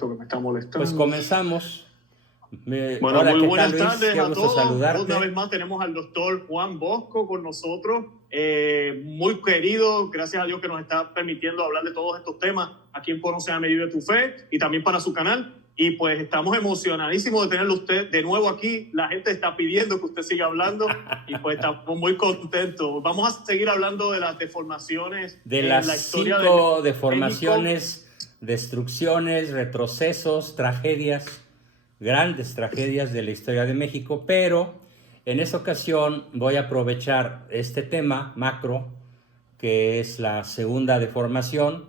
esto que me está molestando. Pues comenzamos. Bueno, hola, muy ¿qué buenas tal, Luis? tardes Qué a gusto todos. saludarte. Una vez más tenemos al doctor Juan Bosco con nosotros. Muy querido, gracias a Dios que nos está permitiendo hablar de todos estos temas aquí en Conoce a Medida de tu Fe y también para su canal. Y pues estamos emocionadísimos de tenerlo usted de nuevo aquí. La gente está pidiendo que usted siga hablando y pues estamos muy contentos. Vamos a seguir hablando de las deformaciones De en las la historia 5 de deformaciones, México. destrucciones, retrocesos, tragedias, grandes tragedias de la historia de México, pero en esta ocasión voy a aprovechar este tema macro, que es la segunda deformación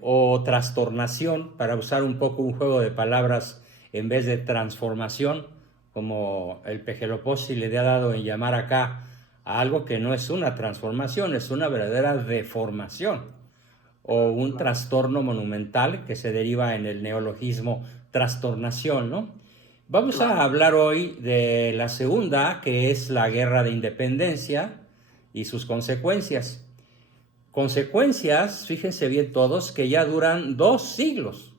o trastornación, para usar un poco un juego de palabras en vez de transformación, como el Pejeloposi le ha dado en llamar acá a algo que no es una transformación, es una verdadera deformación o un trastorno monumental que se deriva en el neologismo trastornación, ¿no? Vamos a hablar hoy de la segunda, que es la Guerra de Independencia y sus consecuencias. Consecuencias, fíjense bien todos, que ya duran 2 siglos.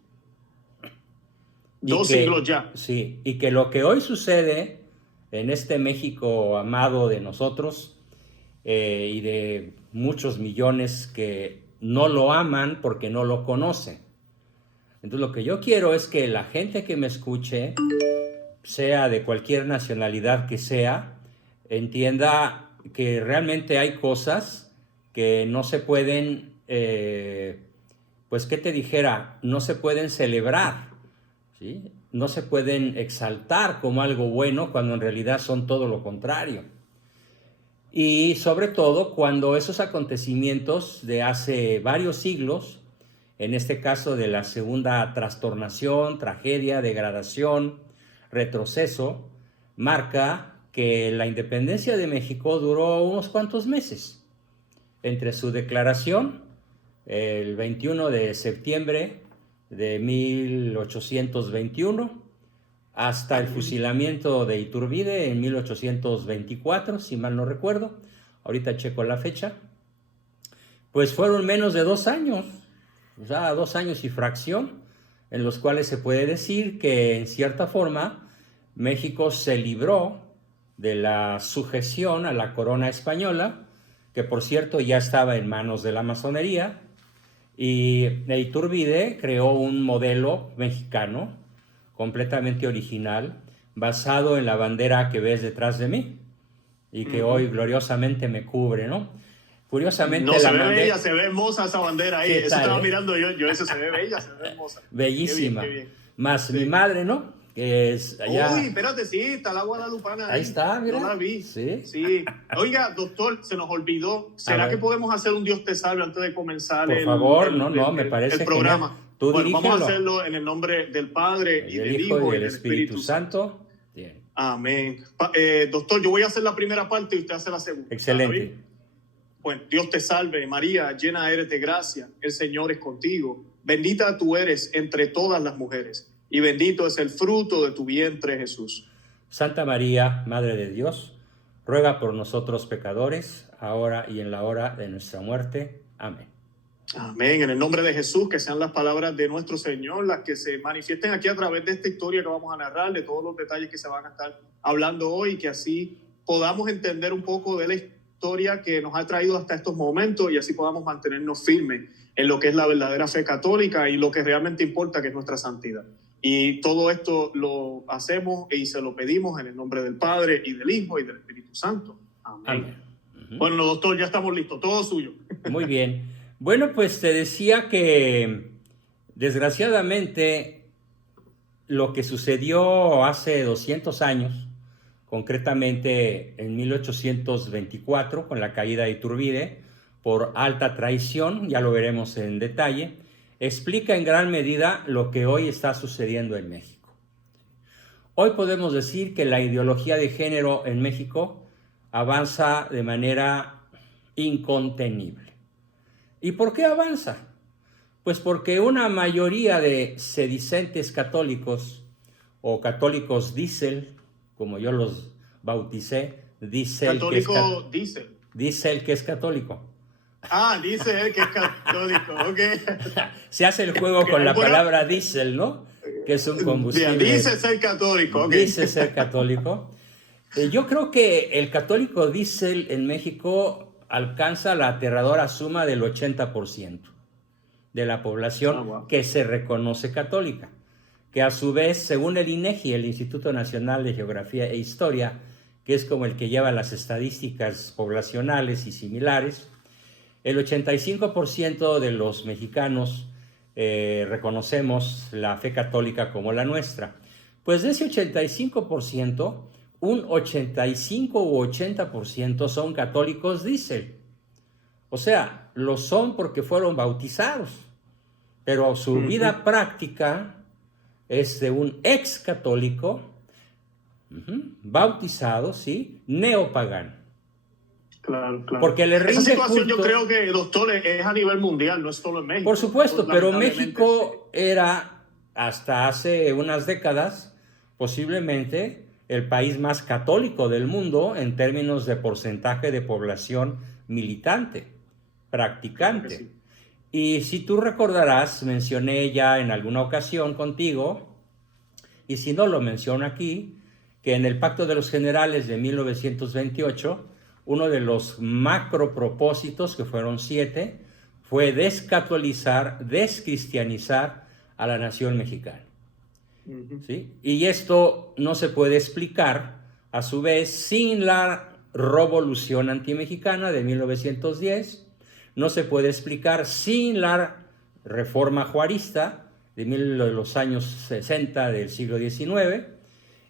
Dos siglos ya. Sí, y que lo que hoy sucede en este México amado de nosotros y de muchos millones que no lo aman porque no lo conocen. Entonces lo que yo quiero es que la gente que me escuche, sea de cualquier nacionalidad que sea, entienda que realmente hay cosas que no se pueden, pues qué te dijera, no se pueden celebrar, ¿sí? No se pueden exaltar como algo bueno cuando en realidad son todo lo contrario. Y sobre todo cuando esos acontecimientos de hace varios siglos, en este caso de la segunda trastornación, tragedia, degradación, retroceso, marca que la independencia de México duró unos cuantos meses. Entre su declaración, el 21 de septiembre de 1821, hasta el fusilamiento de Iturbide en 1824, si mal no recuerdo, ahorita checo la fecha, pues fueron menos de 2 años, o sea, 2 años y fracción, en los cuales se puede decir que en cierta forma México se libró de la sujeción a la corona española, que por cierto ya estaba en manos de la masonería, y Iturbide creó un modelo mexicano completamente original, basado en la bandera que ves detrás de mí y que hoy gloriosamente me cubre, ¿no? Curiosamente no, la se ve mandé... bella, se ve hermosa esa bandera ahí. Eso tal, estaba mirando yo, eso se ve bella, se ve hermosa. Bellísima. Qué bien. Más Sí. mi madre, ¿no? Que es allá... Uy, espérate, sí, está la guadalupana ahí. Ahí está, mira. No la vi. Sí. Sí. Oiga, doctor, se nos olvidó. ¿Será que podemos hacer un Dios te salve antes de comenzar Por favor, me parece el programa? genial. Tú Bueno, dirígelo. Vamos a hacerlo en el nombre del Padre y del Hijo y del Espíritu Santo. Bien. Amén. Doctor, yo voy a hacer la primera parte y usted hace la segunda. Excelente. Bueno, Dios te salve, María, llena eres de gracia, el Señor es contigo. Bendita tú eres entre todas las mujeres, y bendito es el fruto de tu vientre, Jesús. Santa María, Madre de Dios, ruega por nosotros pecadores, ahora y en la hora de nuestra muerte. Amén. Amén. En el nombre de Jesús, que sean las palabras de nuestro Señor las que se manifiesten aquí a través de esta historia que vamos a narrar, de todos los detalles que se van a estar hablando hoy, que así podamos entender un poco de la historia que nos ha traído hasta estos momentos y así podamos mantenernos firmes en lo que es la verdadera fe católica y lo que realmente importa, que es nuestra santidad. Y todo esto lo hacemos y se lo pedimos en el nombre del Padre y del Hijo y del Espíritu Santo. Amén. Bueno, doctor, ya estamos listos. Todo suyo. Muy bien. Bueno, pues te decía que desgraciadamente lo que sucedió hace 200 años, concretamente en 1824, con la caída de Iturbide, por alta traición, ya lo veremos en detalle, explica en gran medida lo que hoy está sucediendo en México. Hoy podemos decir que la ideología de género en México avanza de manera incontenible. ¿Y por qué avanza? Pues porque una mayoría de sedicentes católicos, o católicos diésel, como yo los bauticé, dice el que es católico. Dice él que es católico, ok. Se hace el juego con la palabra diésel, ¿no? Que es un combustible. Dice ser católico, ok. Dice ser católico. Yo creo que el católico diésel en México alcanza la aterradora suma del 80% de la población que se reconoce católica, que a su vez, según el INEGI, el Instituto Nacional de Geografía e Historia, que es como el que lleva las estadísticas poblacionales y similares, el 85% de los mexicanos reconocemos la fe católica como la nuestra. Pues de ese 85%, un 85 u 80% son católicos diésel. O sea, lo son porque fueron bautizados, pero su vida práctica es de un ex católico, bautizado, ¿sí? Neopagano. Claro. Porque le rinde esa situación culto, yo creo que, doctor, es a nivel mundial, no es solo en México. Por supuesto, pero México sí. era, hasta hace unas décadas, posiblemente el país más católico del mundo en términos de porcentaje de población militante, practicante. Claro que sí. Y si tú recordarás, mencioné ya en alguna ocasión contigo, y si no lo menciono aquí, que en el Pacto de los Generales de 1928, uno de los macro propósitos, que fueron 7, fue descatolizar, descristianizar a la nación mexicana. ¿Sí? Y esto no se puede explicar, a su vez, sin la revolución antimexicana de 1910, no se puede explicar sin la reforma juarista de los años 60 del siglo XIX,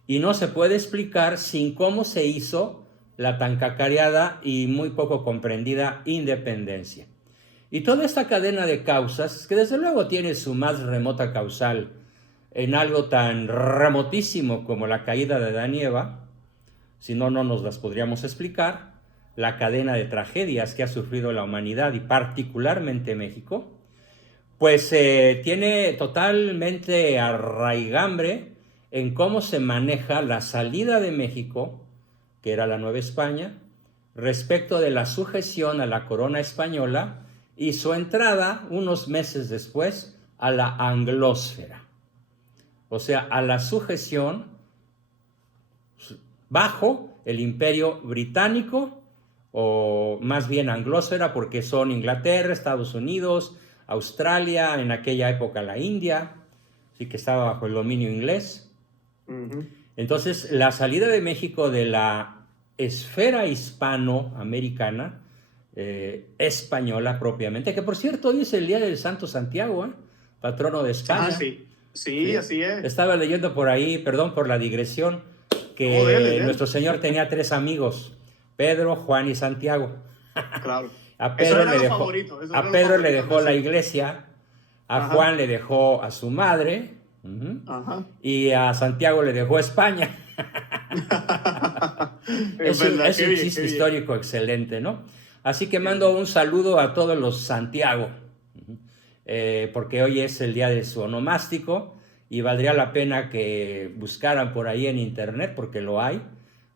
y no se puede explicar sin cómo se hizo la tan cacareada y muy poco comprendida independencia. Y toda esta cadena de causas, que desde luego tiene su más remota causal en algo tan remotísimo como la caída de Adán y Eva, si no, no nos las podríamos explicar, la cadena de tragedias que ha sufrido la humanidad y particularmente México, pues tiene totalmente arraigambre en cómo se maneja la salida de México, que era la Nueva España, respecto de la sujeción a la corona española y su entrada unos meses después a la anglósfera, o sea, a la sujeción bajo el imperio británico, o más bien anglósfera, porque son Inglaterra, Estados Unidos, Australia, en aquella época la India, sí que estaba bajo el dominio inglés. Entonces, la salida de México de la esfera hispanoamericana, española propiamente, que por cierto hoy es el día del Santo Santiago, patrono de España. Sí, así es. Estaba leyendo por ahí, perdón por la digresión, que dele. Nuestro Señor tenía 3 amigos, Pedro, Juan y Santiago. Claro. A Pedro le dejó la iglesia, a Juan le dejó a su madre, y a Santiago le dejó España. es un chiste histórico excelente, ¿no? Así que mando un saludo a todos los Santiago, porque hoy es el día de su onomástico y valdría la pena que buscaran por ahí en internet, porque lo hay,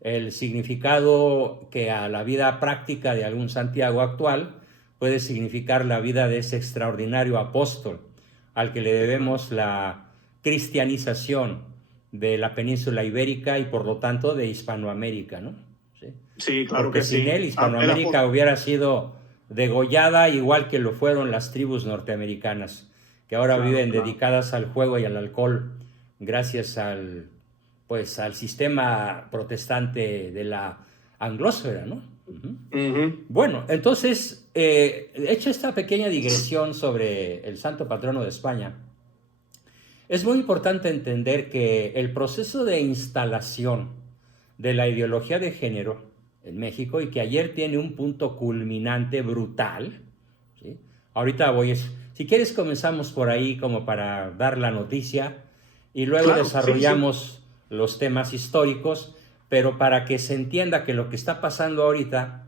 el significado que a la vida práctica de algún Santiago actual puede significar la vida de ese extraordinario apóstol al que le debemos la cristianización de la península ibérica y por lo tanto de Hispanoamérica, ¿no? Sí, claro. Porque que sin sí. él Hispanoamérica hubiera sido degollada igual que lo fueron las tribus norteamericanas, que ahora viven dedicadas al juego y al alcohol gracias al sistema protestante de la anglósfera, ¿no? Bueno, entonces, hecha esta pequeña digresión sobre el santo patrono de España, es muy importante entender que el proceso de instalación de la ideología de género en México, y que ayer tiene un punto culminante brutal, ¿sí? Ahorita si quieres comenzamos por ahí como para dar la noticia y luego desarrollamos los temas históricos, pero para que se entienda que lo que está pasando ahorita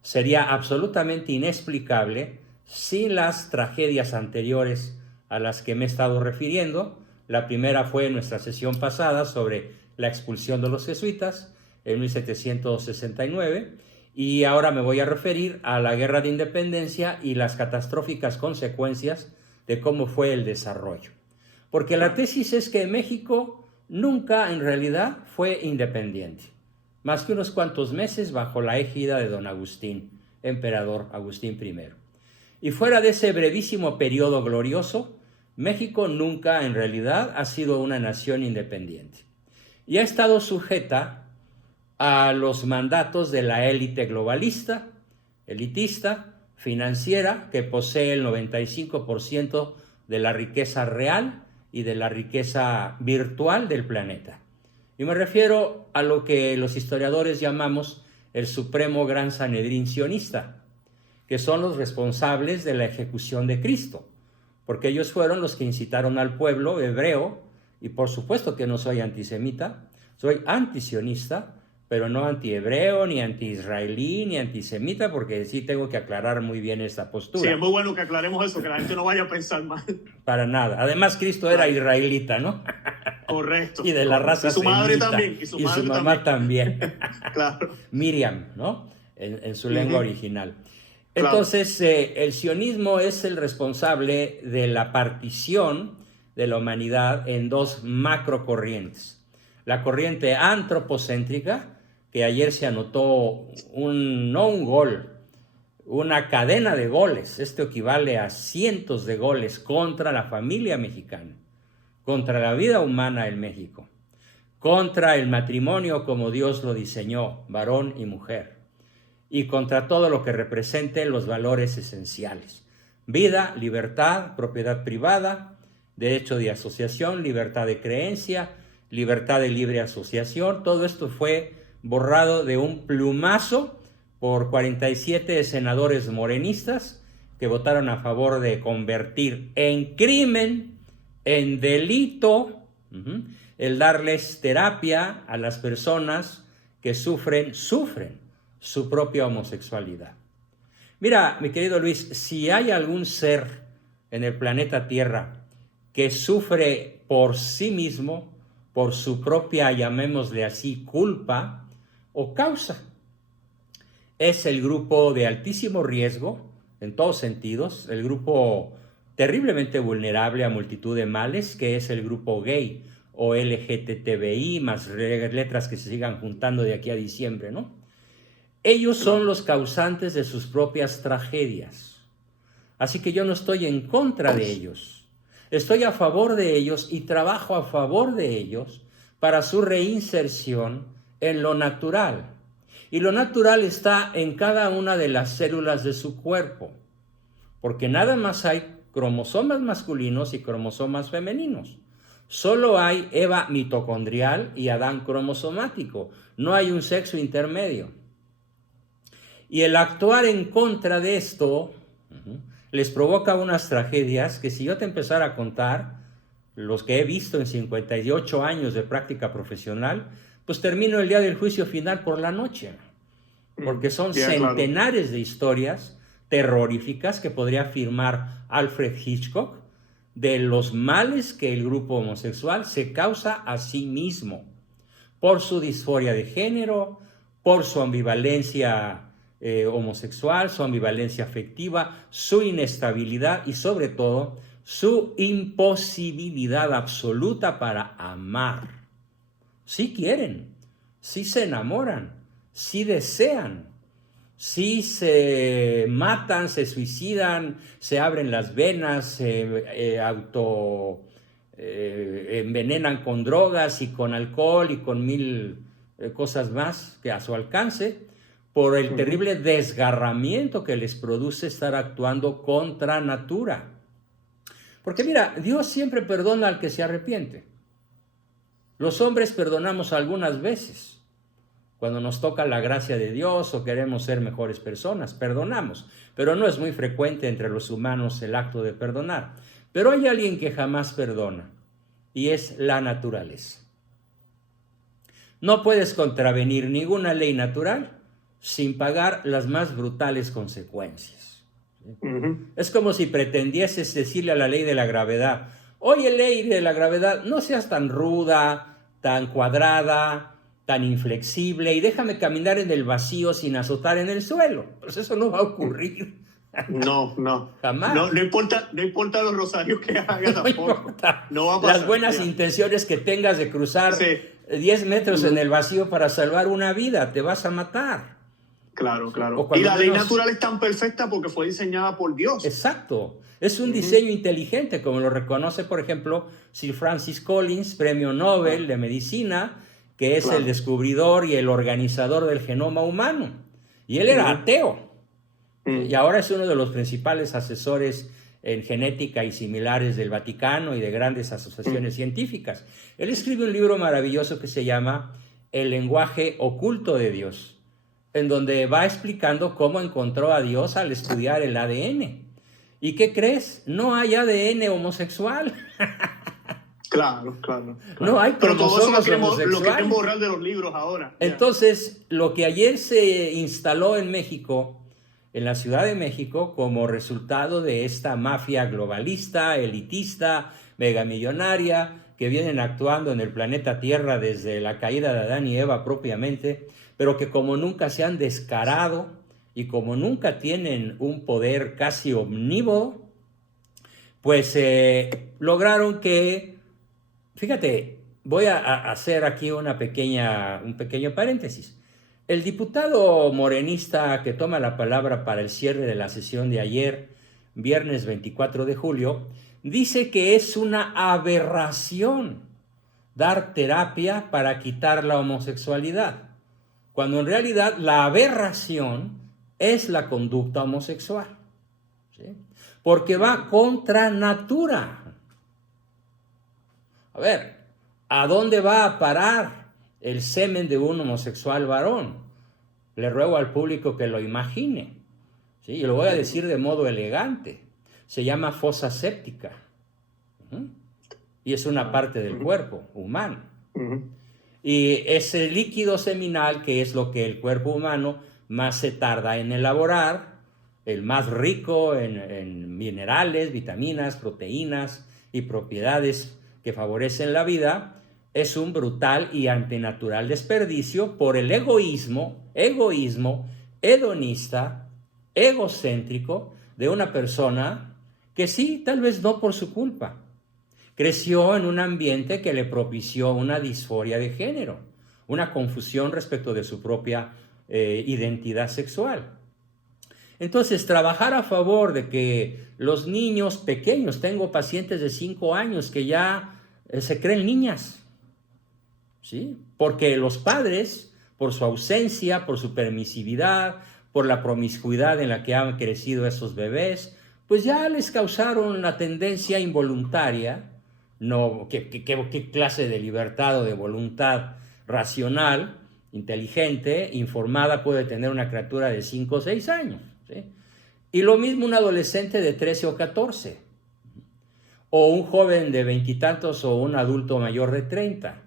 sería absolutamente inexplicable sin las tragedias anteriores a las que me he estado refiriendo. La primera fue en nuestra sesión pasada sobre la expulsión de los jesuitas en 1769, Y ahora me voy a referir a la Guerra de Independencia y las catastróficas consecuencias de cómo fue el desarrollo. Porque la tesis es que México nunca en realidad fue independiente, más que unos cuantos meses bajo la égida de don Agustín, emperador Agustín I. Y fuera de ese brevísimo periodo glorioso, México nunca en realidad ha sido una nación independiente. Y ha estado sujeta a los mandatos de la élite globalista, elitista, financiera, que posee el 95% de la riqueza real y de la riqueza virtual del planeta. Y me refiero a lo que los historiadores llamamos el Supremo Gran Sanedrín sionista, que son los responsables de la ejecución de Cristo, porque ellos fueron los que incitaron al pueblo hebreo, y por supuesto que no soy antisemita, soy antisionista, pero no antihebreo, ni anti-israelí, ni antisemita, porque sí tengo que aclarar muy bien esta postura. Sí, es muy bueno que aclaremos eso, que la gente no vaya a pensar mal. Para nada. Además, Cristo era israelita, ¿no? Correcto. Y de la raza y su madre semita. también. Y su mamá también. Claro. Miriam, ¿no? En su lengua original. Entonces, el sionismo es el responsable de la partición de la humanidad en dos macrocorrientes. La corriente antropocéntrica, que ayer se anotó no un gol, una cadena de goles. Esto equivale a cientos de goles contra la familia mexicana, contra la vida humana en México, contra el matrimonio como Dios lo diseñó, varón y mujer, y contra todo lo que represente los valores esenciales: vida, libertad, propiedad privada, derecho de asociación, libertad de creencia, libertad de libre asociación. Todo esto fue borrado de un plumazo por 47 senadores morenistas que votaron a favor de convertir en crimen, en delito, el darles terapia a las personas que sufren su propia homosexualidad. Mira, mi querido Luis, si hay algún ser en el planeta Tierra que sufre por sí mismo, por su propia, llamémosle así, culpa o causa, es el grupo de altísimo riesgo, en todos sentidos, el grupo terriblemente vulnerable a multitud de males, que es el grupo gay o LGTBI, más letras que se sigan juntando de aquí a diciembre, ¿no? Ellos son los causantes de sus propias tragedias. Así que yo no estoy en contra de ellos. Estoy a favor de ellos y trabajo a favor de ellos para su reinserción en lo natural. Y lo natural está en cada una de las células de su cuerpo, porque nada más hay cromosomas masculinos y cromosomas femeninos. Solo hay Eva mitocondrial y Adán cromosomático. No hay un sexo intermedio. Y el actuar en contra de esto les provoca unas tragedias que si yo te empezara a contar, los que he visto en 58 años de práctica profesional, pues termino el día del juicio final por la noche, porque son centenares de historias terroríficas que podría afirmar Alfred Hitchcock de los males que el grupo homosexual se causa a sí mismo por su disforia de género, por su ambivalencia homosexual, su ambivalencia afectiva, su inestabilidad y sobre todo su imposibilidad absoluta para amar. Sí quieren, sí se enamoran, sí desean, sí se matan, se suicidan, se abren las venas, se envenenan con drogas y con alcohol y con mil cosas más que a su alcance, por el terrible desgarramiento que les produce estar actuando contra natura. Porque mira, Dios siempre perdona al que se arrepiente. Los hombres perdonamos algunas veces. Cuando nos toca la gracia de Dios o queremos ser mejores personas, perdonamos. Pero no es muy frecuente entre los humanos el acto de perdonar. Pero hay alguien que jamás perdona, y es la naturaleza. No puedes contravenir ninguna ley natural sin pagar las más brutales consecuencias. Es como si pretendieses decirle a la ley de la gravedad: oye, ley de la gravedad, no seas tan ruda, tan cuadrada, tan inflexible y déjame caminar en el vacío sin azotar en el suelo. Pues eso no va a ocurrir. No. Jamás. No importa los rosarios que hagas No tampoco. importa. No va a pasar. Las buenas intenciones que tengas de cruzar 10 metros en el vacío para salvar una vida, te vas a matar. Claro. Y la ley natural es tan perfecta porque fue diseñada por Dios. Exacto. Es un diseño inteligente, como lo reconoce, por ejemplo, Sir Francis Collins, premio Nobel de Medicina, que es el descubridor y el organizador del genoma humano. Y él era ateo. Y ahora es uno de los principales asesores en genética y similares del Vaticano y de grandes asociaciones científicas. Él escribe un libro maravilloso que se llama El lenguaje oculto de Dios, en donde va explicando cómo encontró a Dios al estudiar el ADN. ¿Y qué crees? No hay ADN homosexual. Claro. No hay cromosomas homosexuales. Lo quieren borrar de los libros ahora. Entonces, lo que ayer se instaló en México, en la Ciudad de México, como resultado de esta mafia globalista, elitista, megamillonaria, que vienen actuando en el planeta Tierra desde la caída de Adán y Eva propiamente, pero que como nunca se han descarado y como nunca tienen un poder casi omnívodo, pues lograron que, fíjate, voy a hacer aquí un pequeño paréntesis. El diputado morenista que toma la palabra para el cierre de la sesión de ayer, viernes 24 de julio, dice que es una aberración dar terapia para quitar la homosexualidad, cuando en realidad la aberración es la conducta homosexual, ¿sí? Porque va contra natura. A ver, ¿a dónde va a parar el semen de un homosexual varón? Le ruego al público que lo imagine, ¿sí? Y lo voy a decir de modo elegante. Se llama fosa séptica. Y es una parte del cuerpo humano. Y ese líquido seminal, que es lo que el cuerpo humano más se tarda en elaborar, el más rico en minerales, vitaminas, proteínas y propiedades que favorecen la vida, es un brutal y antinatural desperdicio por el egoísmo hedonista, egocéntrico de una persona que sí, tal vez no por su culpa, creció en un ambiente que le propició una disforia de género, una confusión respecto de su propia identidad sexual. Entonces, trabajar a favor de que los niños pequeños, tengo pacientes de 5 años que ya se creen niñas, ¿sí? Porque los padres, por su ausencia, por su permisividad, por la promiscuidad en la que han crecido esos bebés, pues ya les causaron una tendencia involuntaria. No, ¿qué clase de libertad o de voluntad racional, inteligente, informada puede tener una criatura de 5 o 6 años? ¿Sí? Y lo mismo un adolescente de 13 o 14, o un joven de 20 y tantos o un adulto mayor de 30.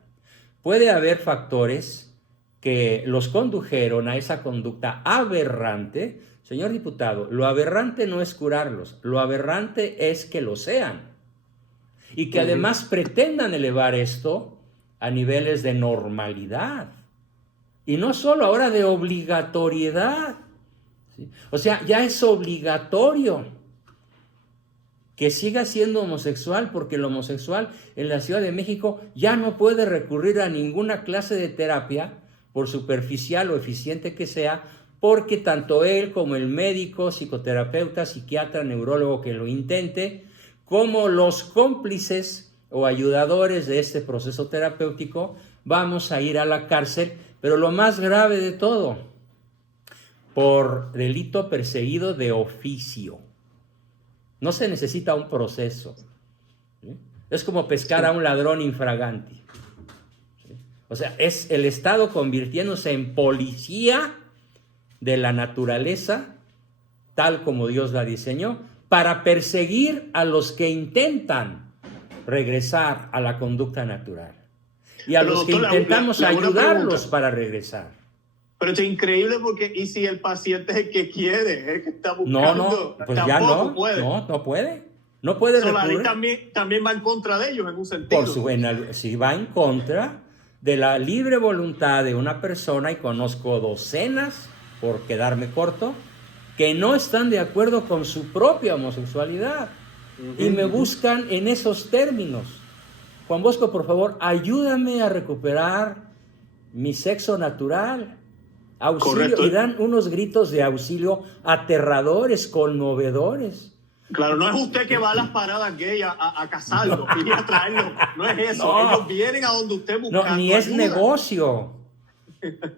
Puede haber factores que los condujeron a esa conducta aberrante. Señor diputado, lo aberrante no es curarlos, lo aberrante es que lo sean. Y que además pretendan elevar esto a niveles de normalidad. Y no solo ahora de obligatoriedad. ¿Sí? O sea, ya es obligatorio que siga siendo homosexual, porque el homosexual en la Ciudad de México ya no puede recurrir a ninguna clase de terapia, por superficial o eficiente que sea, porque tanto él como el médico, psicoterapeuta, psiquiatra, neurólogo que lo intente, como los cómplices o ayudadores de este proceso terapéutico, vamos a ir a la cárcel, pero lo más grave de todo, por delito perseguido de oficio. No se necesita un proceso, ¿sí? Es como pescar a un ladrón infraganti, ¿sí? O sea, es el Estado convirtiéndose en policía de la naturaleza, tal como Dios la diseñó, para perseguir a los que intentan regresar a la conducta natural y a los que intentamos ayudarlos para regresar. Pero esto es increíble porque, ¿y si el paciente es el que quiere, es el que está buscando? No, pues ya no puede. No puede. No puede recurrir. La ley también va en contra de ellos en un sentido. Sí, va en contra de la libre voluntad de una persona, y conozco docenas, por quedarme corto, que no están de acuerdo con su propia homosexualidad y me buscan en esos términos. Juan Bosco, por favor, ayúdame a recuperar mi sexo natural. Auxilio. Correcto. Y dan unos gritos de auxilio aterradores, conmovedores. Claro, no es usted que va a las paradas gay a casarlo y a traerlo. No es eso. No. Ellos vienen a donde usted busca. No, ni es ayuda. Negocio.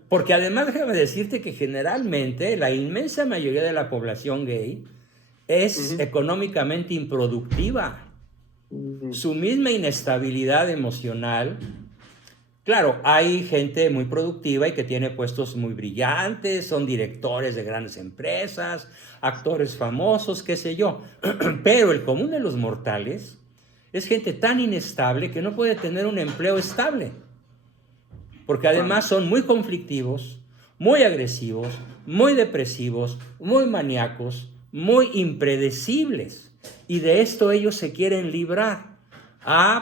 Porque además déjame decirte que generalmente la inmensa mayoría de la población gay es económicamente improductiva. Su misma inestabilidad emocional. Claro, hay gente muy productiva y que tiene puestos muy brillantes, son directores de grandes empresas, actores famosos, qué sé yo. Pero el común de los mortales es gente tan inestable que no puede tener un empleo estable. Porque además son muy conflictivos, muy agresivos, muy depresivos, muy maníacos, muy impredecibles. Y de esto ellos se quieren librar.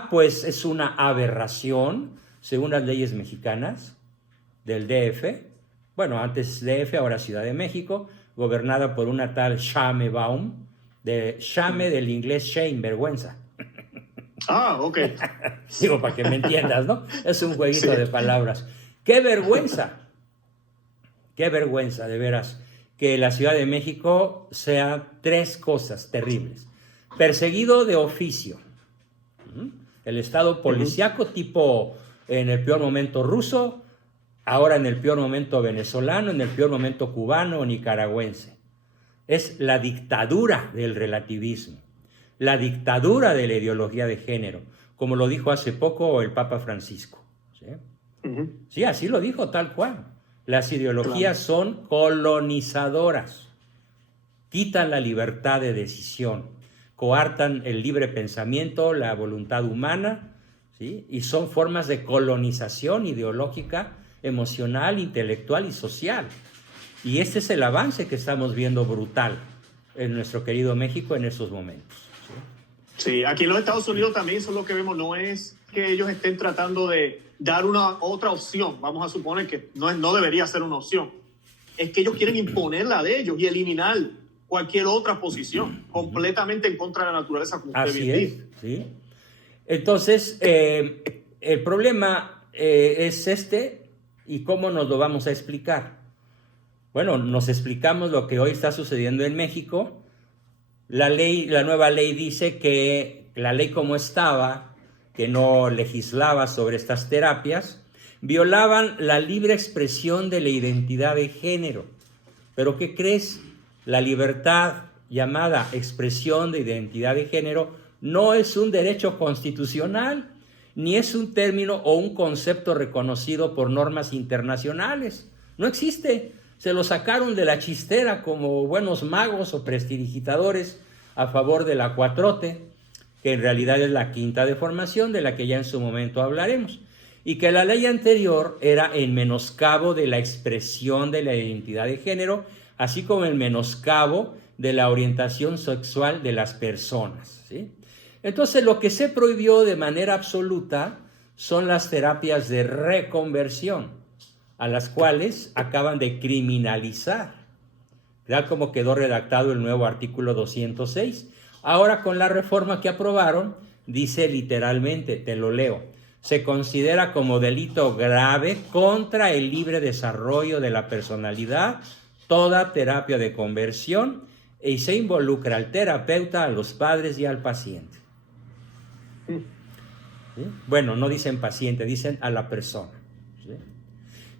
Pues es una aberración, según las leyes mexicanas del DF, bueno, antes DF, ahora Ciudad de México, gobernada por una tal Shamebaum, Shame del inglés shame, vergüenza. Ok. Digo, para que me entiendas, ¿no? Es un jueguito de palabras. ¡Qué vergüenza! ¡Qué vergüenza, de veras! Que la Ciudad de México sea tres cosas terribles. Perseguido de oficio. El estado policíaco tipo en el peor momento ruso, ahora en el peor momento venezolano, en el peor momento cubano o nicaragüense. Es la dictadura del relativismo, la dictadura de la ideología de género, como lo dijo hace poco el Papa Francisco. ¿Sí? Sí, así lo dijo tal cual. Las ideologías son colonizadoras, quitan la libertad de decisión, coartan el libre pensamiento, la voluntad humana, ¿sí? Y son formas de colonización ideológica, emocional, intelectual y social. Y este es el avance que estamos viendo brutal en nuestro querido México en estos momentos. Sí, aquí en los Estados Unidos también eso es lo que vemos, no es que ellos estén tratando de dar una otra opción, vamos a suponer que no debería ser una opción, es que ellos quieren imponer la de ellos y eliminar cualquier otra posición, completamente en contra de la naturaleza, como usted bien dice. ¿Sí? Entonces, el problema es este, ¿y cómo nos lo vamos a explicar? Bueno, nos explicamos lo que hoy está sucediendo en México. La nueva ley dice que la ley como estaba, que no legislaba sobre estas terapias, violaban la libre expresión de la identidad de género. ¿Pero qué crees? La libertad llamada expresión de identidad de género no es un derecho constitucional, ni es un término o un concepto reconocido por normas internacionales. No existe. Se lo sacaron de la chistera como buenos magos o prestidigitadores a favor de la 4T, que en realidad es la quinta deformación de la que ya en su momento hablaremos, y que la ley anterior era en menoscabo de la expresión de la identidad de género, así como el menoscabo de la orientación sexual de las personas, ¿sí? Entonces, lo que se prohibió de manera absoluta son las terapias de reconversión, a las cuales acaban de criminalizar, tal como quedó redactado el nuevo artículo 206. Ahora, con la reforma que aprobaron, dice literalmente, te lo leo, se considera como delito grave contra el libre desarrollo de la personalidad toda terapia de conversión y se involucra al terapeuta, a los padres y al paciente. ¿Sí? Bueno, no dicen paciente, dicen a la persona. ¿Sí?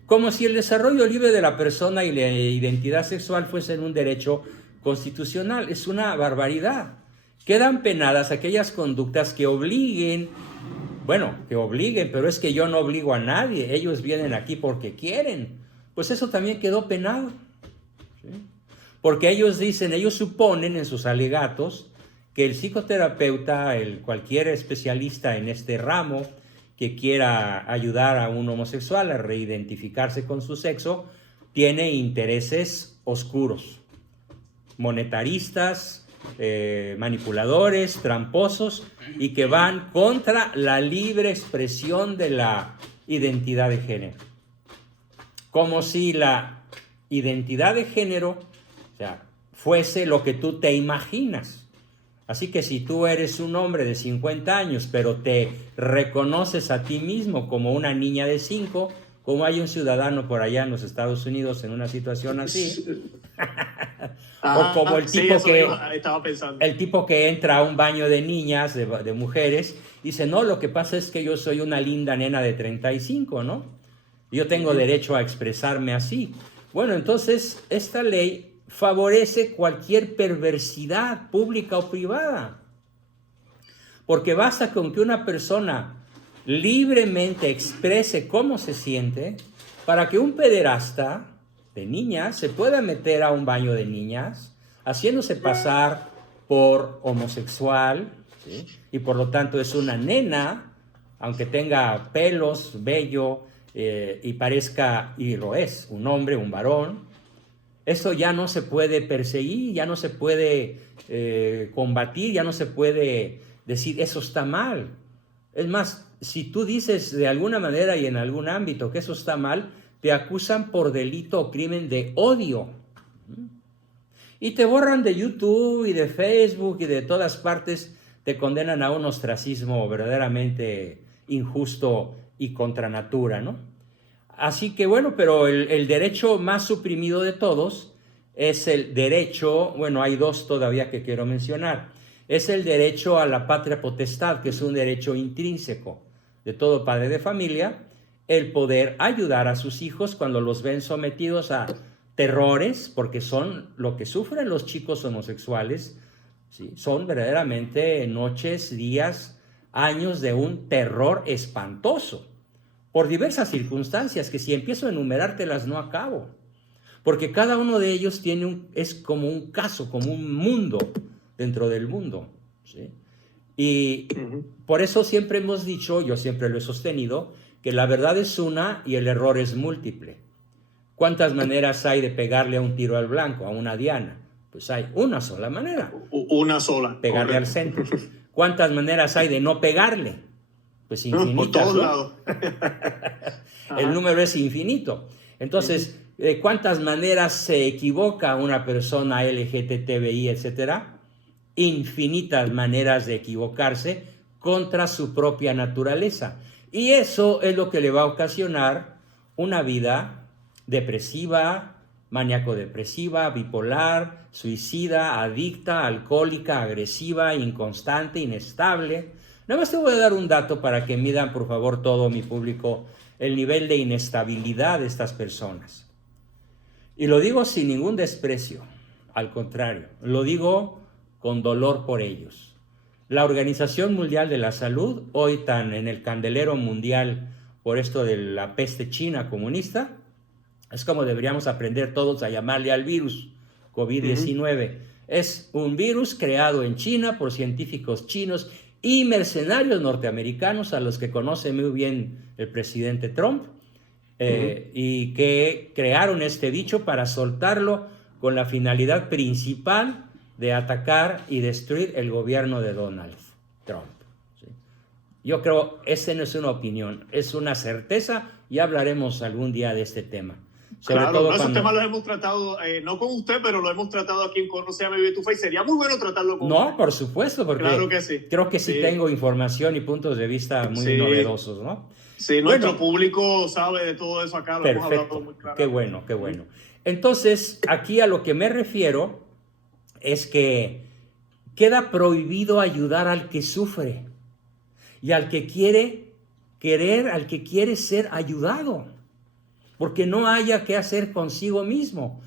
Como si el desarrollo libre de la persona y la identidad sexual fuesen un derecho constitucional. Es una barbaridad. Quedan penadas aquellas conductas que obliguen, pero es que yo no obligo a nadie, ellos vienen aquí porque quieren. Pues eso también quedó penado. ¿Sí? Porque ellos suponen en sus alegatos que el psicoterapeuta, cualquier especialista en este ramo que quiera ayudar a un homosexual a reidentificarse con su sexo, tiene intereses oscuros, monetaristas, manipuladores, tramposos, y que van contra la libre expresión de la identidad de género. Como si la identidad de género, o sea, fuese lo que tú te imaginas. Así que si tú eres un hombre de 50 años, pero te reconoces a ti mismo como una niña de 5, como hay un ciudadano por allá en los Estados Unidos en una situación así, o como el tipo, sí, estaba pensando. El tipo que entra a un baño de niñas, de mujeres, dice, no, lo que pasa es que yo soy una linda nena de 35, ¿no? Yo tengo derecho a expresarme así. Bueno, entonces esta ley favorece cualquier perversidad pública o privada. Porque basta con que una persona libremente exprese cómo se siente para que un pederasta de niñas se pueda meter a un baño de niñas haciéndose pasar por homosexual, ¿sí? Y por lo tanto es una nena, aunque tenga pelos, vello y parezca, y lo es, un hombre, un varón. Eso ya no se puede perseguir, ya no se puede combatir, ya no se puede decir eso está mal. Es más, si tú dices de alguna manera y en algún ámbito que eso está mal, te acusan por delito o crimen de odio. Y te borran de YouTube y de Facebook y de todas partes, te condenan a un ostracismo verdaderamente injusto y contra natura, ¿no? Así que bueno, pero el derecho más suprimido de todos es el derecho, bueno, hay dos todavía que quiero mencionar, es el derecho a la patria potestad, que es un derecho intrínseco de todo padre de familia, el poder ayudar a sus hijos cuando los ven sometidos a terrores, porque son lo que sufren los chicos homosexuales, ¿sí? Son verdaderamente noches, días, años de un terror espantoso, por diversas circunstancias que si empiezo a enumerártelas no acabo, porque cada uno de ellos es como un caso, como un mundo dentro del mundo, ¿sí? Y por eso siempre hemos dicho, yo siempre lo he sostenido, que la verdad es una y el error es múltiple. ¿Cuántas maneras hay de pegarle a un tiro al blanco, a una diana? Pues hay una sola manera. Una sola. Pegarle al centro. ¿Cuántas maneras hay de no pegarle? Pues infinitas, por todos ¿no? lados. El número es infinito. Entonces, ¿cuántas maneras se equivoca una persona LGTBI, etcétera? Infinitas maneras de equivocarse contra su propia naturaleza. Y eso es lo que le va a ocasionar una vida depresiva, maníaco-depresiva, bipolar, suicida, adicta, alcohólica, agresiva, inconstante, inestable. Nada más te voy a dar un dato para que midan, por favor, todo mi público, el nivel de inestabilidad de estas personas. Y lo digo sin ningún desprecio, al contrario, lo digo con dolor por ellos. La Organización Mundial de la Salud, hoy tan en el candelero mundial por esto de la peste china comunista, es como deberíamos aprender todos a llamarle al virus COVID-19. Es un virus creado en China por científicos chinos y mercenarios norteamericanos a los que conoce muy bien el presidente Trump, y que crearon este bicho para soltarlo con la finalidad principal de atacar y destruir el gobierno de Donald Trump. ¿Sí? Yo creo, esa no es una opinión, es una certeza, y hablaremos algún día de este tema. Sobre claro, todo no, esos temas los hemos tratado, no con usted, pero lo hemos tratado aquí en Conoce a Baby Tu Face. Sería muy bueno tratarlo con usted. No, por supuesto, porque claro que sí. Creo que sí tengo información y puntos de vista muy novedosos, ¿no? Sí, nuestro público sabe de todo eso acá, lo hemos hablado muy claro. Qué bueno, qué bueno. Entonces, aquí a lo que me refiero es que queda prohibido ayudar al que sufre y al que quiere al que quiere ser ayudado, porque no haya qué hacer consigo mismo.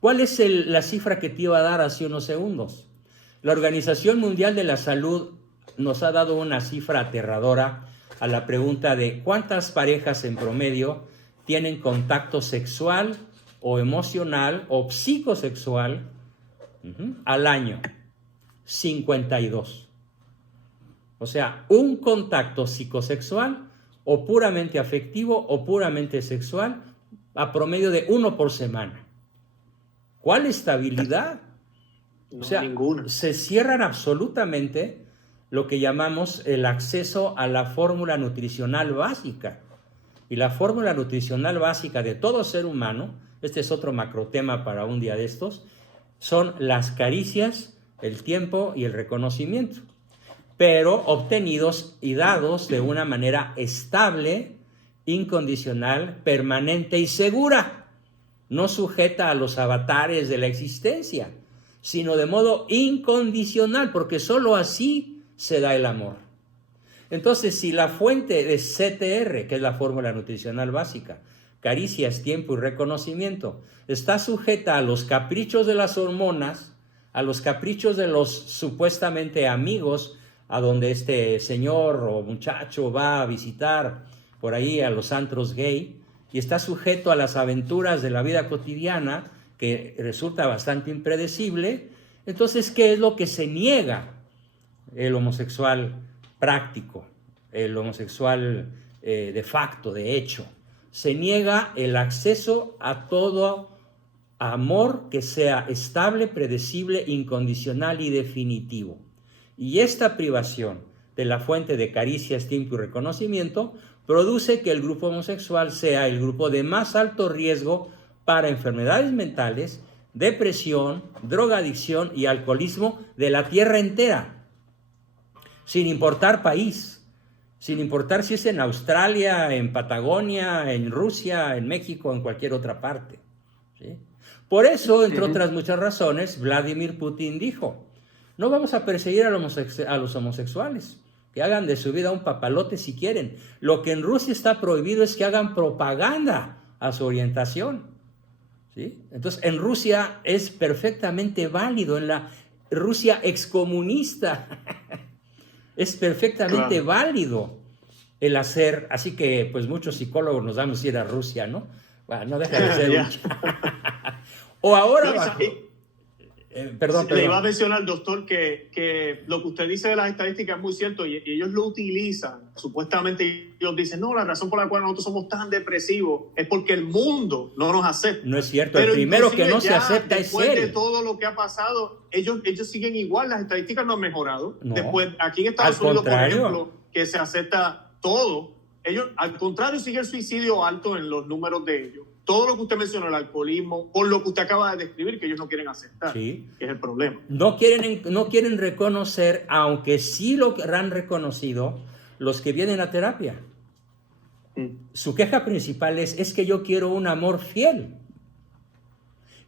¿Cuál es la cifra que te iba a dar hace unos segundos? La Organización Mundial de la Salud nos ha dado una cifra aterradora a la pregunta de cuántas parejas en promedio tienen contacto sexual o emocional o psicosexual al año. 52. O sea, un contacto psicosexual o puramente afectivo o puramente sexual a promedio de 1 por semana. ¿Cuál estabilidad? No, o sea, ninguna. Se cierran absolutamente lo que llamamos el acceso a la fórmula nutricional básica. Y la fórmula nutricional básica de todo ser humano, este es otro macrotema para un día de estos, son las caricias, el tiempo y el reconocimiento, pero obtenidos y dados de una manera estable, incondicional, permanente y segura, no sujeta a los avatares de la existencia, sino de modo incondicional, porque sólo así se da el amor. Entonces, si la fuente de CTR, que es la fórmula nutricional básica, caricias, tiempo y reconocimiento, está sujeta a los caprichos de las hormonas, a los caprichos de los supuestamente amigos, a donde este señor o muchacho va a visitar por ahí a los antros gay, y está sujeto a las aventuras de la vida cotidiana, que resulta bastante impredecible. Entonces, ¿qué es lo que se niega? El homosexual práctico, el homosexual de facto, de hecho. Se niega el acceso a todo amor que sea estable, predecible, incondicional y definitivo. Y esta privación de la fuente de caricias, tiempo y reconocimiento produce que el grupo homosexual sea el grupo de más alto riesgo para enfermedades mentales, depresión, drogadicción y alcoholismo de la tierra entera, sin importar país, sin importar si es en Australia, en Patagonia, en Rusia, en México, en cualquier otra parte, ¿sí? Por eso, entre otras muchas razones, Vladimir Putin dijo: no vamos a perseguir a los homosexuales, que hagan de su vida un papalote si quieren. Lo que en Rusia está prohibido es que hagan propaganda a su orientación, ¿sí? Entonces, en Rusia es perfectamente válido, en la Rusia excomunista, es perfectamente válido el hacer, así que pues muchos psicólogos nos damos a ir a Rusia, ¿no? Bueno, no deja de ser o ahora... Perdón. Le iba a mencionar, doctor, que lo que usted dice de las estadísticas es muy cierto, y ellos lo utilizan, supuestamente ellos dicen, no, la razón por la cual nosotros somos tan depresivos es porque el mundo no nos acepta. No es cierto, el primero que no se acepta es él. Después de todo lo que ha pasado, ellos siguen igual, las estadísticas no han mejorado. No, después, aquí en Estados Unidos, por ejemplo, que se acepta todo, ellos, al contrario, sigue el suicidio alto en los números de ellos. Todo lo que usted mencionó, el alcoholismo, por lo que usted acaba de describir, que ellos no quieren aceptar, sí, que es el problema. No quieren reconocer, aunque sí lo han reconocido los que vienen a terapia. Su queja principal es que yo quiero un amor fiel,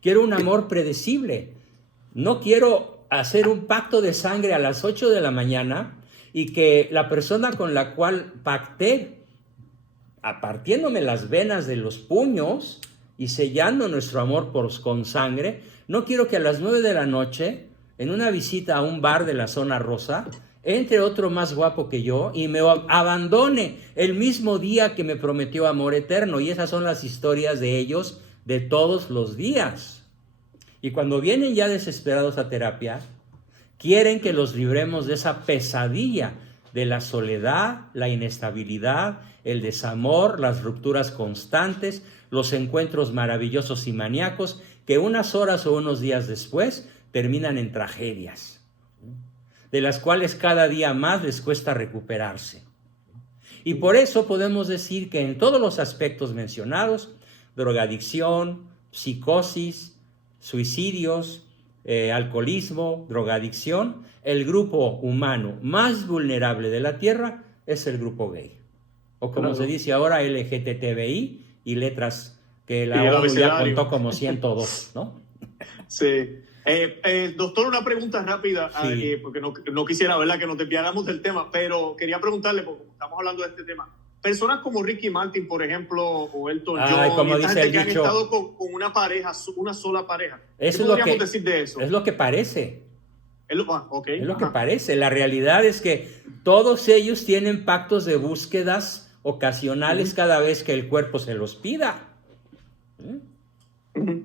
quiero un amor predecible, no quiero hacer un pacto de sangre a las 8 de la mañana y que la persona con la cual pacté, partiéndome las venas de los puños y sellando nuestro amor con sangre, no quiero que a las 9 de la noche, en una visita a un bar de la zona rosa, entre otro más guapo que yo y me abandone el mismo día que me prometió amor eterno. Y esas son las historias de ellos de todos los días. Y cuando vienen ya desesperados a terapia, quieren que los libremos de esa pesadilla de la soledad, la inestabilidad, el desamor, las rupturas constantes, los encuentros maravillosos y maníacos que unas horas o unos días después terminan en tragedias, de las cuales cada día más les cuesta recuperarse. Y por eso podemos decir que en todos los aspectos mencionados, drogadicción, psicosis, suicidios, alcoholismo, drogadicción, el grupo humano más vulnerable de la Tierra es el grupo gay. O como se dice ahora, LGTBI y letras que la ONU ya contó como 102, ¿no? Sí. Doctor, una pregunta rápida, sí. Porque no quisiera, ¿verdad?, que nos desviáramos del tema, pero quería preguntarle, porque estamos hablando de este tema. Personas como Ricky Martin, por ejemplo, o Elton John, como dice el que dicho, han estado con una pareja, una sola pareja. ¿Qué podríamos decir de eso? Es lo que parece. Es lo que parece. La realidad es que todos ellos tienen pactos de búsquedas ocasionales cada vez que el cuerpo se los pida.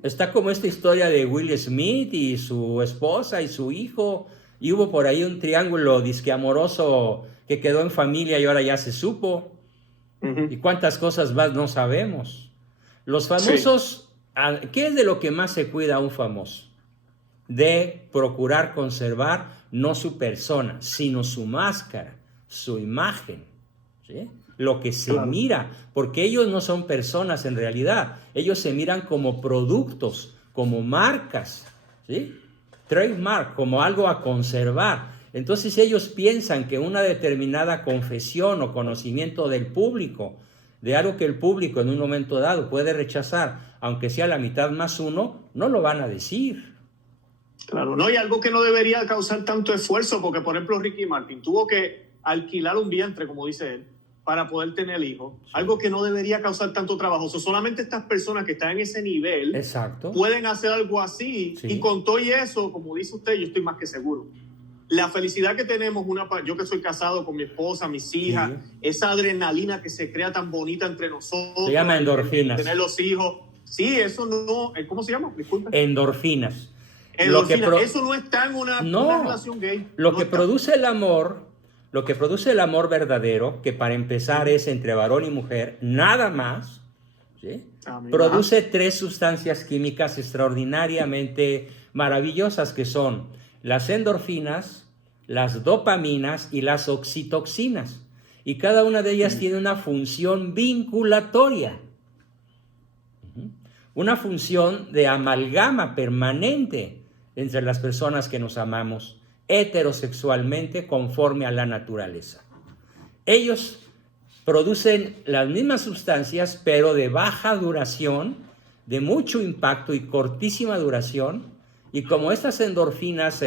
Está como esta historia de Will Smith y su esposa y su hijo, y hubo por ahí un triángulo disque amoroso que quedó en familia y ahora ya se supo. Y cuántas cosas más no sabemos. Los famosos, sí. ¿Qué es de lo que más se cuida a un famoso? de procurar conservar no su persona, sino su máscara, su imagen, ¿sí? Lo que se mira, porque ellos no son personas en realidad, ellos se miran como productos, como marcas, ¿sí? Trademark, como algo a conservar. Entonces ellos piensan que una determinada confesión o conocimiento del público, de algo que el público en un momento dado puede rechazar, aunque sea la mitad más uno, no lo van a decir. Claro, no, y algo que no debería causar tanto esfuerzo, porque por ejemplo Ricky Martin tuvo que alquilar un vientre, como dice él, para poder tener hijos, algo que no debería causar tanto trabajo. Solamente estas personas que están en ese nivel Exacto. pueden hacer algo así, Sí. y con todo y eso, como dice usted, yo estoy más que seguro. La felicidad que tenemos, yo que soy casado con mi esposa, mis hijas, Sí. esa adrenalina que se crea tan bonita entre nosotros. Se llama endorfinas. Tener los hijos. Sí, eso no, ¿cómo se llama? Disculpe. Endorfinas. Eso no está en una relación gay. Lo que produce el amor verdadero, que para empezar es entre varón y mujer, nada más, ¿sí? Produce 3 sustancias químicas extraordinariamente maravillosas, que son las endorfinas, las dopaminas y las oxitoxinas. Y cada una de ellas tiene una función vinculatoria, una función de amalgama permanente entre las personas que nos amamos heterosexualmente conforme a la naturaleza. Ellos producen las mismas sustancias, pero de baja duración, de mucho impacto y cortísima duración, y como estas endorfinas,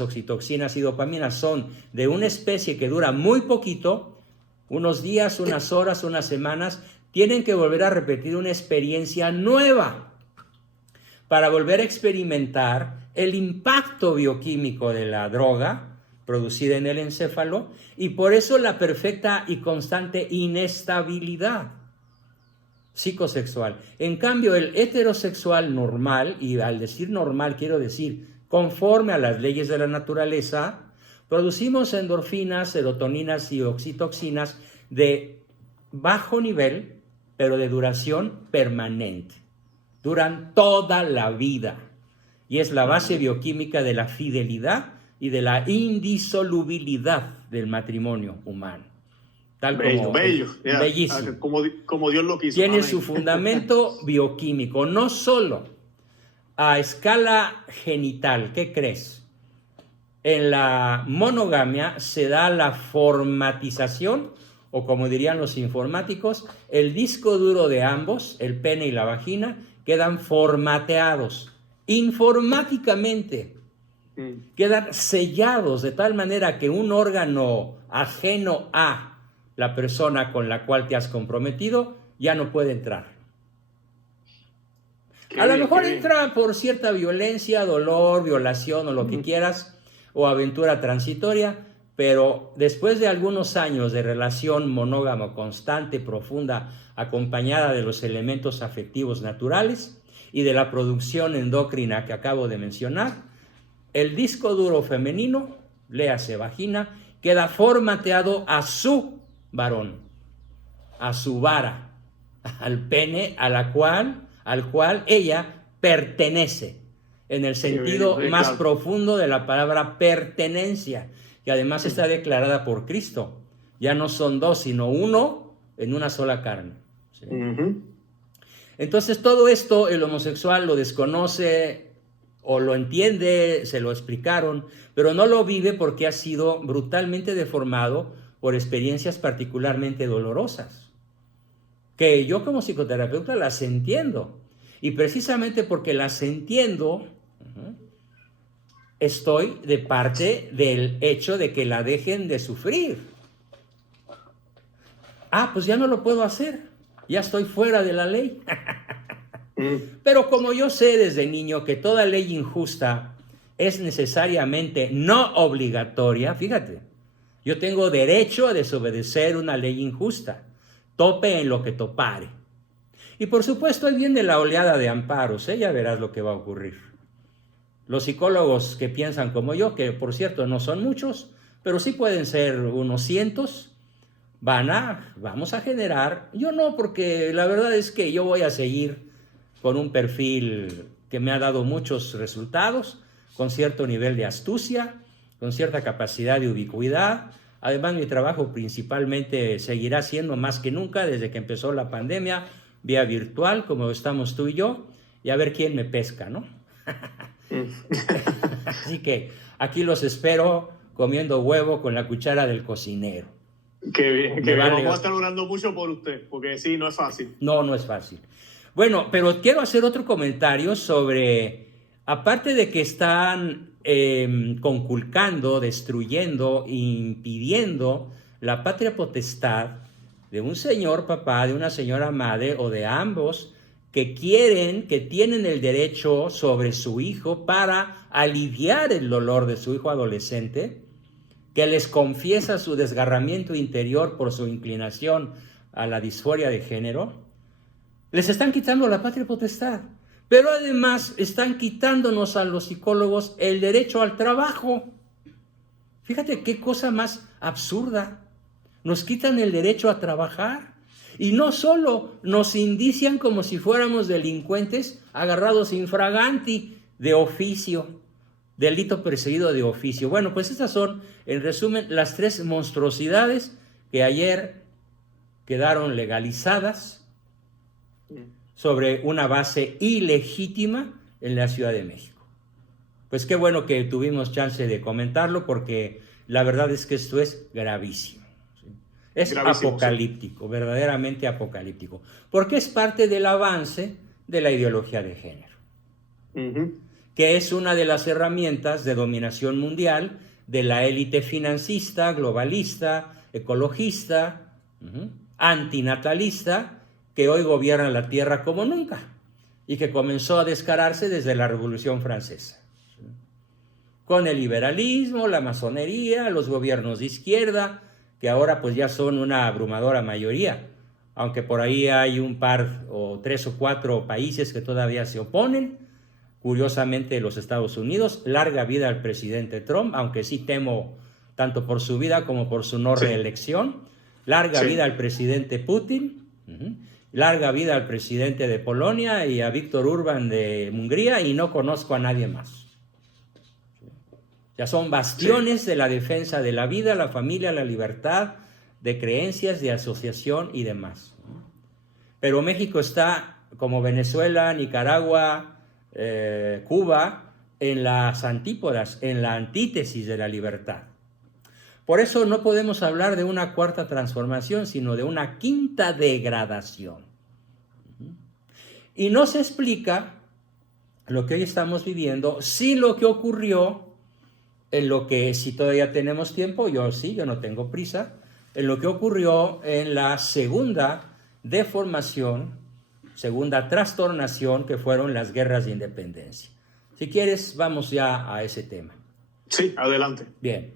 oxitoxinas y dopaminas son de una especie que dura muy poquito, unos días, unas horas, unas semanas, tienen que volver a repetir una experiencia nueva para volver a experimentar el impacto bioquímico de la droga producida en el encéfalo, y por eso la perfecta y constante inestabilidad psicosexual. En cambio, el heterosexual normal, y al decir normal quiero decir conforme a las leyes de la naturaleza, producimos endorfinas, serotoninas y oxitoxinas de bajo nivel, pero de duración permanente. Duran toda la vida, y es la base bioquímica de la fidelidad y de la indisolubilidad del matrimonio humano. Tal como bellísimo. Como Dios lo quiso. Tiene su fundamento bioquímico, no solo a escala genital. ¿Qué crees? En la monogamia se da la formatización, o como dirían los informáticos, el disco duro de ambos, el pene y la vagina, quedan formateados informáticamente, quedan sellados de tal manera que un órgano ajeno a la persona con la cual te has comprometido ya no puede entrar. A lo mejor entra por cierta violencia, dolor, violación o lo que quieras, o aventura transitoria, pero después de algunos años de relación monógama constante, profunda, acompañada de los elementos afectivos naturales y de la producción endocrina que acabo de mencionar, el disco duro femenino, léase vagina, queda formateado a su varón, a su vara, al pene al cual ella pertenece, en el sentido más profundo de la palabra pertenencia, que además está declarada por Cristo. Ya no son 2, sino 1 en una sola carne. ¿Sí? Entonces todo esto el homosexual lo desconoce o lo entiende, se lo explicaron, pero no lo vive porque ha sido brutalmente deformado por experiencias particularmente dolorosas, que yo como psicoterapeuta las entiendo, y precisamente porque las entiendo, estoy de parte del hecho de que la dejen de sufrir. Pues ya no lo puedo hacer, ya estoy fuera de la ley. Pero como yo sé desde niño que toda ley injusta es necesariamente no obligatoria, fíjate, yo tengo derecho a desobedecer una ley injusta, tope en lo que topare. Y por supuesto ahí viene la oleada de amparos, ya verás lo que va a ocurrir. Los psicólogos que piensan como yo, que por cierto no son muchos, pero sí pueden ser unos cientos, vamos a generar, yo no, porque la verdad es que yo voy a seguir con un perfil que me ha dado muchos resultados, con cierto nivel de astucia, con cierta capacidad de ubicuidad. Además, mi trabajo principalmente seguirá siendo más que nunca desde que empezó la pandemia, vía virtual, como estamos tú y yo, y a ver quién me pesca, ¿no? Así que aquí los espero comiendo huevo con la cuchara del cocinero. Qué bien, que vamos a estar orando mucho por usted, porque sí, no es fácil. No, no es fácil. Bueno, pero quiero hacer otro comentario sobre, aparte de que están conculcando, destruyendo, impidiendo la patria potestad de un señor papá, de una señora madre o de ambos, que quieren, que tienen el derecho sobre su hijo para aliviar el dolor de su hijo adolescente, que les confiesa su desgarramiento interior por su inclinación a la disforia de género, les están quitando la patria potestad. Pero además están quitándonos a los psicólogos el derecho al trabajo. Fíjate qué cosa más absurda. Nos quitan el derecho a trabajar. Y no solo nos indician como si fuéramos delincuentes agarrados infraganti de oficio, delito perseguido de oficio. Bueno, pues estas son, en resumen, las tres monstruosidades que ayer quedaron legalizadas sobre una base ilegítima en la Ciudad de México. Pues qué bueno que tuvimos chance de comentarlo, porque la verdad es que esto es gravísimo. ¿Sí? Es gravísimo, apocalíptico, sí. Verdaderamente apocalíptico, porque es parte del avance de la ideología de género, que es una de las herramientas de dominación mundial de la élite financista, globalista, ecologista, antinatalista, que hoy gobierna la tierra como nunca y que comenzó a descararse desde la Revolución Francesa. Con el liberalismo, la masonería, los gobiernos de izquierda, que ahora pues ya son una abrumadora mayoría, aunque por ahí hay un par o 3 o 4 países que todavía se oponen. Curiosamente, los Estados Unidos. Larga vida al presidente Trump, aunque sí temo tanto por su vida como por su no reelección. Larga vida al presidente Putin. Larga vida al presidente de Polonia y a Víctor Orbán de Hungría, y no conozco a nadie más. Ya son bastiones de la defensa de la vida, la familia, la libertad, de creencias, de asociación y demás. Pero México está, como Venezuela, Nicaragua, Cuba, en las antípodas, en la antítesis de la libertad. Por eso no podemos hablar de una cuarta transformación, sino de una quinta degradación. Y no se explica lo que hoy estamos viviendo sin lo que ocurrió en lo que, si todavía tenemos tiempo, yo no tengo prisa, en lo que ocurrió en la segunda deformación, segunda trastornación, que fueron las guerras de independencia. Si quieres, vamos ya a ese tema. Sí, adelante. Bien.